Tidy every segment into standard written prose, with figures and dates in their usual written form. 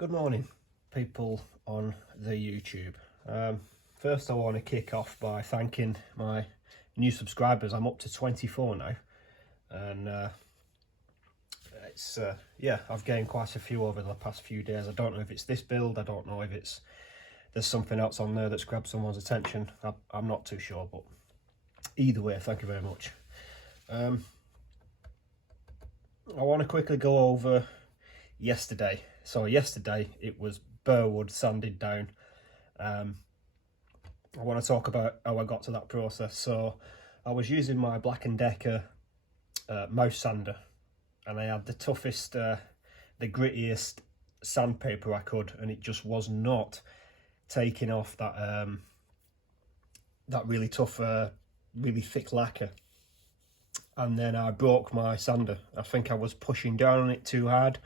Good morning, people on the YouTube. First, I want to kick off by thanking my new subscribers. I'm up to 24 now, and I've gained quite a few over the past few days. I don't know if it's this build. I don't know if there's something else on there that's grabbed someone's attention. I'm not too sure, but either way, thank you very much. I want to quickly go over yesterday. So yesterday it was Burwood sanded down. I want to talk about how I got to that process. So I was using my Black & Decker mouse sander, and I had the toughest, the grittiest sandpaper I could, and it just was not taking off that that really tough, really thick lacquer. And then I broke my sander. I think I was pushing down on it too hard.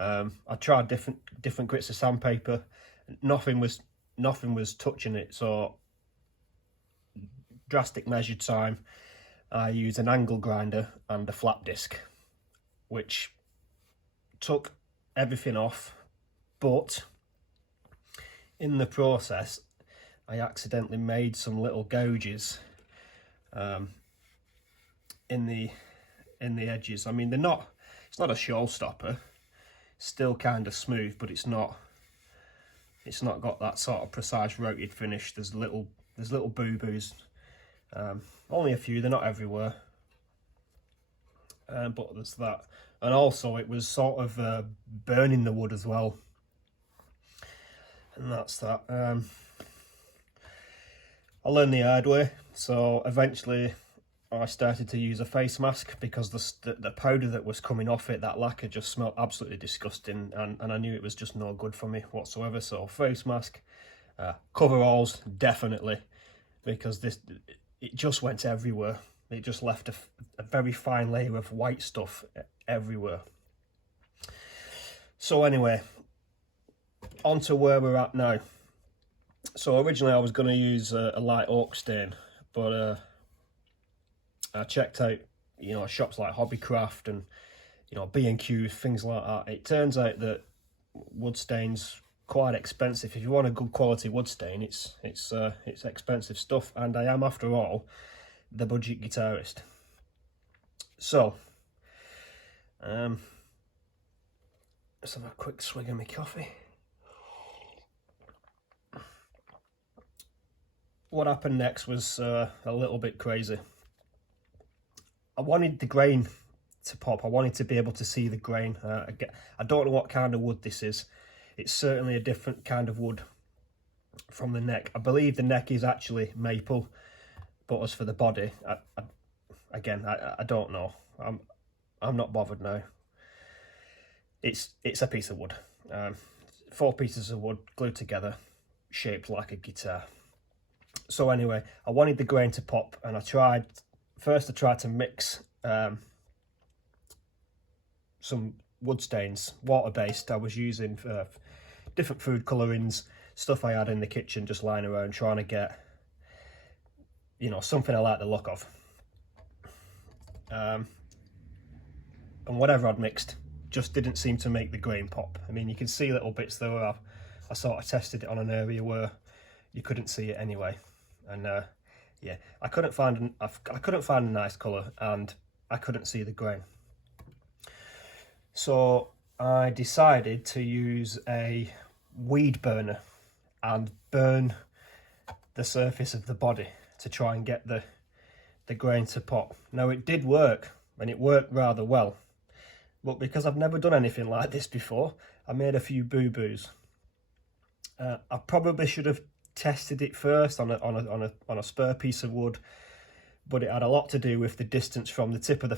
I tried different grits of sandpaper. Nothing was touching it. So drastic measured time, I used an angle grinder and a flap disc, which took everything off. But in the process, I accidentally made some little gouges in the edges. I mean, it's not a showstopper. Still kind of smooth, but it's not got that sort of precise rotated finish. There's little boo-boos, only a few, they're not everywhere, but there's that. And also it was sort of burning the wood as well, and that's that. I learned the hard way, so eventually I started to use a face mask, because the powder that was coming off it, that lacquer, just smelled absolutely disgusting, and I knew it was just no good for me whatsoever. So face mask, coveralls definitely, because it just went everywhere. It just left a very fine layer of white stuff everywhere. So anyway, on to where we're at now. So originally I was going to use a light oak stain, but I checked out, shops like Hobbycraft and, B&Q, things like that. It turns out that wood stain's quite expensive. If you want a good quality wood stain, it's expensive stuff, and I am, after all, the budget guitarist. So, let's have a quick swig of my coffee. What happened next was a little bit crazy. I wanted the grain to pop. I wanted to be able to see the grain. I don't know what kind of wood this is. It's certainly a different kind of wood from the neck. I believe the neck is actually maple, but as for the body, I don't know. I'm not bothered now. It's a piece of wood. 4 pieces of wood glued together, shaped like a guitar. So anyway, I wanted the grain to pop, and I tried to mix some wood stains, water-based. I was using different food colourings, stuff I had in the kitchen, just lying around, trying to get, something I like the look of. And whatever I'd mixed just didn't seem to make the grain pop. I mean, you can see little bits there where I sort of tested it on an area where you couldn't see it anyway, and yeah, I couldn't find a nice colour, and I couldn't see the grain. So I decided to use a weed burner and burn the surface of the body to try and get the grain to pop. Now, it did work, and it worked rather well, but because I've never done anything like this before, I made a few boo-boos. I probably should have tested it first on a spare piece of wood, but it had a lot to do with the distance from the tip of the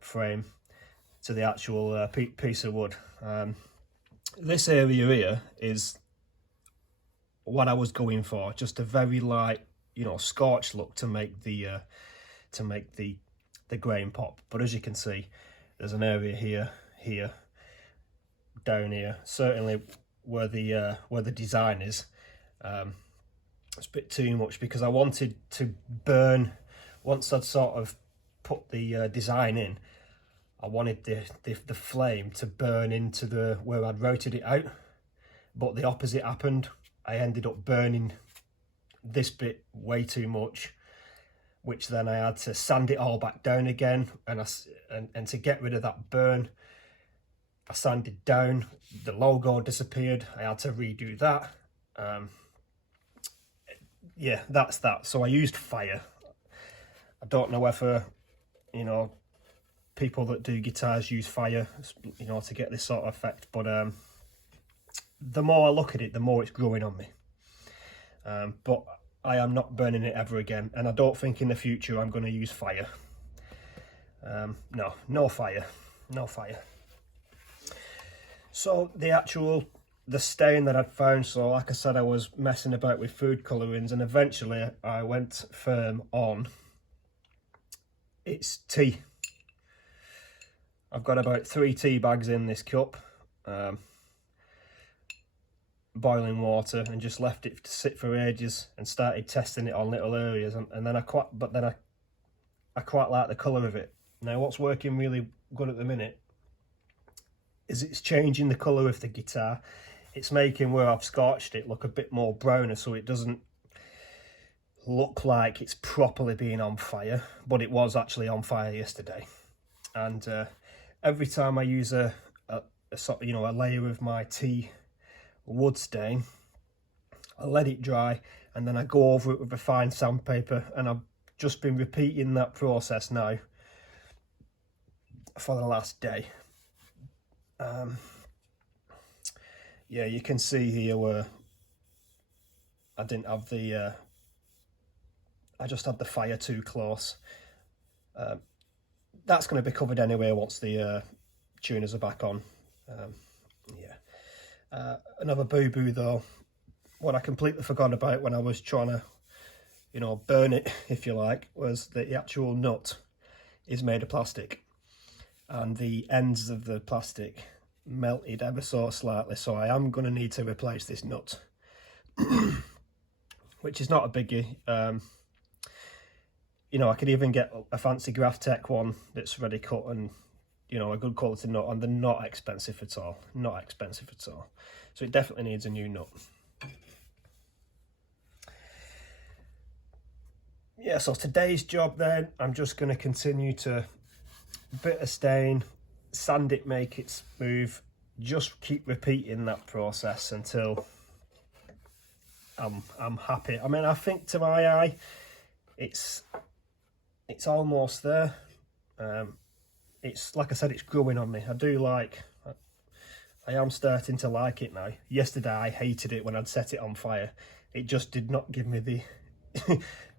frame to the actual piece of wood. This area here is what I was going for, just a very light, scorched look to make the grain pop. But as you can see, there's an area here, down here, certainly where the design is. It's a bit too much, because I wanted to burn, once I'd sort of put the design in, I wanted the flame to burn into the where I'd rotated it out, but the opposite happened. I ended up burning this bit way too much, which then I had to sand it all back down again, and to get rid of that burn, I sanded down, the logo disappeared, I had to redo that. Yeah, that's that. So I used fire. I don't know whether, you know, people that do guitars use fire, you know, to get this sort of effect, but the more I look at it, the more it's growing on me. But I am not burning it ever again, and I don't think in the future I'm going to use fire. No fire, no fire. So the stain that I'd found, so like I said, I was messing about with food colourings, and eventually I went firm on it's tea. I've got about 3 tea bags in this cup, boiling water, and just left it to sit for ages and started testing it on little areas, and then I quite like the colour of it. Now what's working really good at the minute is it's changing the colour of the guitar. It's making where I've scorched it look a bit more browner, so it doesn't look like it's properly being on fire, but it was actually on fire yesterday. And every time I use a sort of, you know, a layer of my tea wood stain, I let it dry and then I go over it with a fine sandpaper, and I've just been repeating that process now for the last day. Yeah, you can see here where I didn't have the I just had the fire too close. That's going to be covered anyway once the tuners are back on. Yeah. Another boo-boo though, what I completely forgot about when I was trying to, you know, burn it, if you like, was that the actual nut is made of plastic, and the ends of the plastic melted ever so slightly, so I am going to need to replace this nut, which is not a biggie. You know, I could even get a fancy Graphtec one that's ready cut and, you know, a good quality nut, and they're not expensive at all. Not expensive at all. So it definitely needs a new nut. Yeah, so today's job then, I'm just going to continue to bit of stain, sand it, make it smooth, just keep repeating that process until I'm happy. I mean, I think to my eye, it's almost there. It's like I said, it's growing on me. I am starting to like it now. Yesterday I hated it when I'd set it on fire. It just did not give me the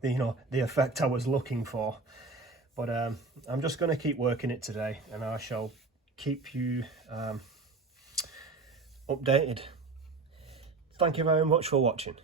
the effect I was looking for. But I'm just going to keep working it today, and I shall keep you updated. Thank you very much for watching.